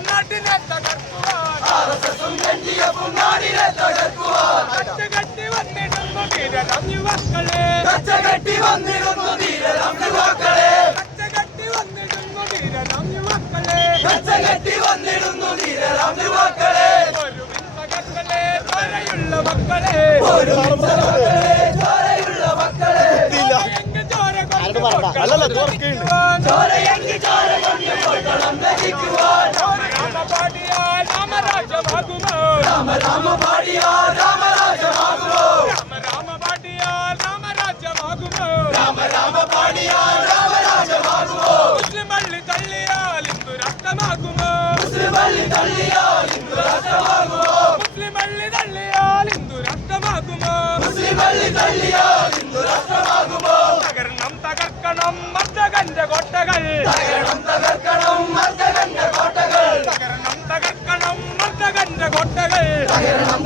നാടിനെ തകർക്കുവാൻ കച്ചകെട്ടി വന്നിടുന്നു ധീരരാം യുവാക്കളെ കച്ചകെട്ടി വന്നിടുന്നു ധീരരാം യുവാക്കളെ കച്ചകെട്ടി വന്നിടുന്നു ധീരരാം യുവാക്കളെ കച്ചകെട്ടി വന്നിടുന്നു ധീരരാം യുവാക്കളെ ഒരു മിൻസകക്കളെ ചോരയുള്ള മക്കളെ ഒരു മിൻസകക്കളെ ചോരയുള്ള മക്കളെ ചോരയെങ്കി ചോര കൊണ്ട് അല്ലല്ല ചോരയെങ്കി ചോര കൊണ്ട് കൊട്ടണം നയിക്കുവാൻ രാമപാടിയാൽ രാമരാജമാകുമോ രാമപാടിയാൽ രാമരാജമാകുമോ രാമപാടിയാൽ രാമരാജമാകുമോ രാമപാടിയാൽ രാമരാജമാകുമോ മുസ്ലിം പള്ളി തള്ളിയാൽ ഹിന്ദു രാഷ്ട്രമാകുമോ മുസ്ലിം പള്ളി തള്ളിയാൽ ഹിന്ദു രാഷ്ട്രമാകുമോ മുസ്ലിം പള്ളി തള്ളിയാൽ ഹിന്ദു രാഷ്ട്രമാകുമോ മുസ്ലിം പള്ളി തള്ളിയാൽ ഹിന്ദു രാഷ്ട്രമാകുമോ തകരണം തകർക്കണം മർദ്ദകന്റെ കോട്ടകൾ തകരണം തകർക്കണം മർദ്ദകന്റെ കോട്ടകൾ തകരണം തകർക്കണം മർദ്ദകന്റെ കോട്ടകൾ തകരണം